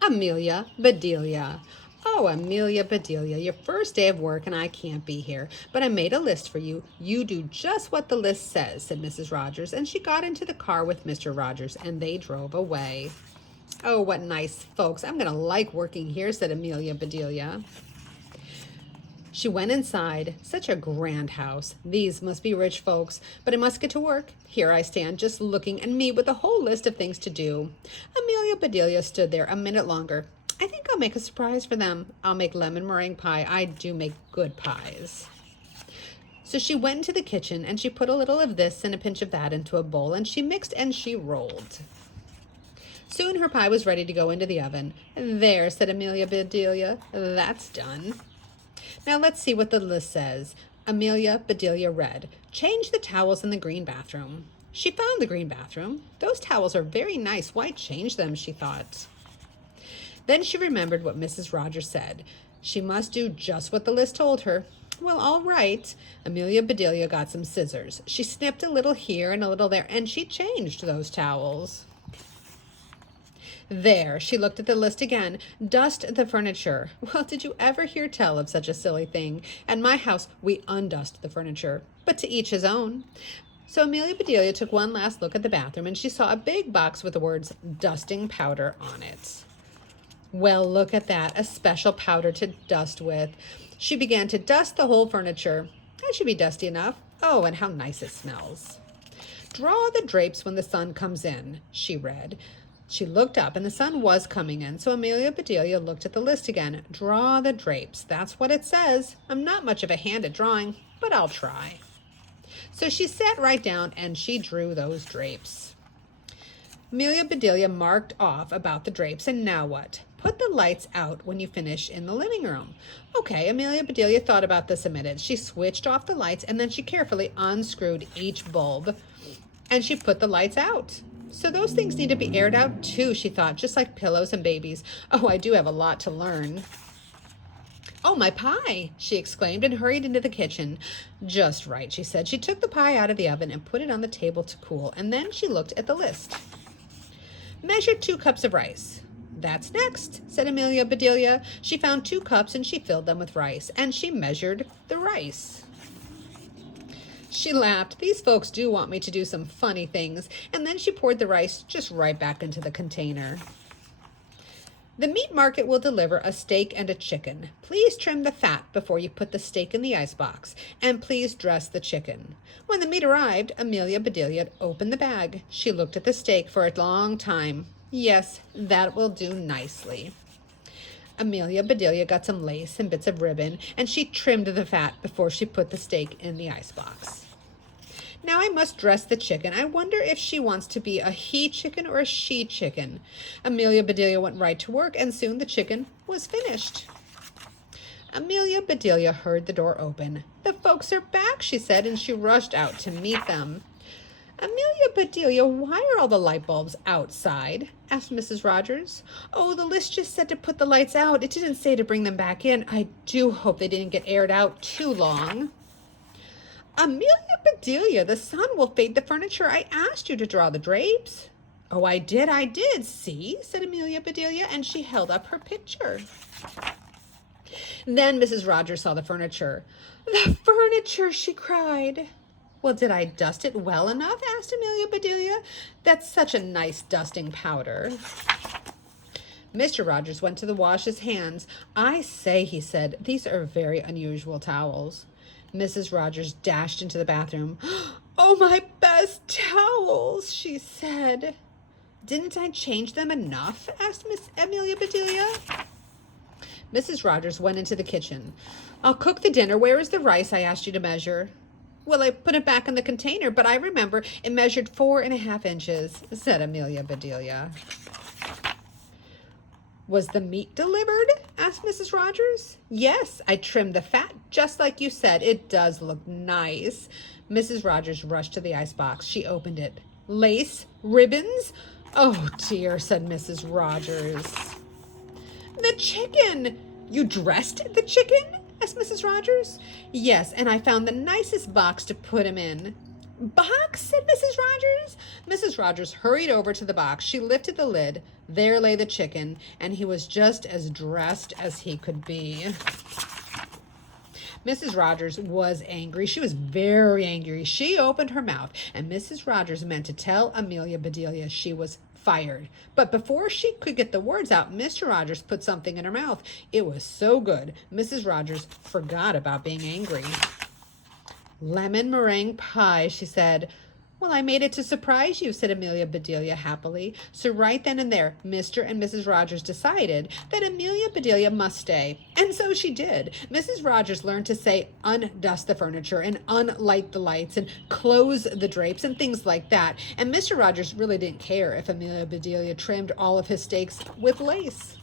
Amelia Bedelia. Oh, Amelia Bedelia, your first day of work and I can't be here, but I made a list for you. You do just what the list says, said Mrs. Rogers, and she got into the car with Mr. Rogers, and they drove away. Oh, what nice folks. I'm going to like working here, said Amelia Bedelia. She went inside. Such a grand house. These must be rich folks, but I must get to work. Here I stand just looking, and me with a whole list of things to do. Amelia Bedelia stood there a minute longer. I think I'll make a surprise for them. I'll make lemon meringue pie. I do make good pies. So she went into the kitchen, and she put a little of this and a pinch of that into a bowl, and she mixed and she rolled. Soon her pie was ready to go into the oven. There, said Amelia Bedelia, that's done. Now let's see what the list says. Amelia Bedelia read, change the towels in the green bathroom. She found the green bathroom. Those towels are very nice. Why change them, she thought. Then she remembered what Mrs. Rogers said. She must do just what the list told her. Well, all right. Amelia Bedelia got some scissors. She snipped a little here and a little there, and she changed those towels. There, she looked at the list again. Dust the furniture. Well, did you ever hear tell of such a silly thing? At my house, we undust the furniture, but to each his own. So Amelia Bedelia took one last look at the bathroom, and she saw a big box with the words dusting powder on it. Well, look at that, a special powder to dust with. She began to dust the whole furniture. That should be dusty enough. Oh, and how nice it smells. Draw the drapes when the sun comes in, she read. She looked up, and the sun was coming in, so Amelia Bedelia looked at the list again. Draw the drapes. That's what it says. I'm not much of a hand at drawing, but I'll try. So she sat right down, and she drew those drapes. Amelia Bedelia marked off about the drapes, and now what? Put the lights out when you finish in the living room. Okay, Amelia Bedelia thought about this a minute. She switched off the lights, and then she carefully unscrewed each bulb, and she put the lights out. So those things need to be aired out too, she thought, just like pillows and babies. Oh, I do have a lot to learn. Oh, my pie, she exclaimed and hurried into the kitchen. Just right, she said. She took the pie out of the oven and put it on the table to cool, and then she looked at the list. Measure 2 cups of rice. That's next, said Amelia Bedelia. She found 2 cups and she filled them with rice, and she measured the rice. She laughed. These folks do want me to do some funny things. And then she poured the rice just right back into the container. The meat market will deliver a steak and a chicken. Please trim the fat before you put the steak in the icebox. And please dress the chicken. When the meat arrived, Amelia Bedelia opened the bag. She looked at the steak for a long time. Yes, that will do nicely. Amelia Bedelia got some lace and bits of ribbon, and she trimmed the fat before she put the steak in the icebox. Now I must dress the chicken. I wonder if she wants to be a he chicken or a she chicken. Amelia Bedelia went right to work, and soon the chicken was finished. Amelia Bedelia heard the door open. The folks are back, she said, and she rushed out to meet them. Amelia Bedelia, why are all the light bulbs outside? Asked Mrs. Rogers. Oh, the list just said to put the lights out. It didn't say to bring them back in. I do hope they didn't get aired out too long. Amelia Bedelia, the sun will fade the furniture. I asked you to draw the drapes. Oh, I did. See, said Amelia Bedelia, and she held up her picture. Then Mrs. Rogers saw the furniture. The furniture, she cried. Well, did I dust it well enough? Asked Amelia Bedelia. That's such a nice dusting powder. Mr. Rogers went to the wash his hands. I say, he said, these are very unusual towels. Mrs. Rogers dashed into the bathroom. Oh, my best towels, she said. Didn't I change them enough? Asked Miss Amelia Bedelia. Mrs. Rogers went into the kitchen. I'll cook the dinner. Where is the rice I asked you to measure? Well, I put it back in the container, but I remember it measured 4.5 inches, said Amelia Bedelia. Was the meat delivered? Asked Mrs. Rogers. Yes, I trimmed the fat just like you said. It does look nice. Mrs. Rogers rushed to the icebox. She opened it. Lace? Ribbons? Oh, dear, said Mrs. Rogers. The chicken! You dressed the chicken? Asked Mrs. Rogers. Yes, and I found the nicest box to put him in. Box, said Mrs. Rogers. Mrs. Rogers hurried over to the box. She lifted the lid. There lay the chicken, and he was just as dressed as he could be. Mrs. Rogers was angry. She was very angry. She opened her mouth, and Mrs. Rogers meant to tell Amelia Bedelia she was fired. But before she could get the words out, Mr. Rogers put something in her mouth. It was so good, Mrs. Rogers forgot about being angry. Lemon meringue pie, she said. Well, I made it to surprise you, said Amelia Bedelia happily. So right then and there, Mr. and Mrs. Rogers decided that Amelia Bedelia must stay. And so she did. Mrs. Rogers learned to say undust the furniture and unlight the lights and close the drapes and things like that. And Mr. Rogers really didn't care if Amelia Bedelia trimmed all of his steaks with lace.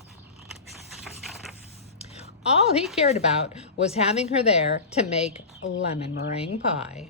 All he cared about was having her there to make lemon meringue pie.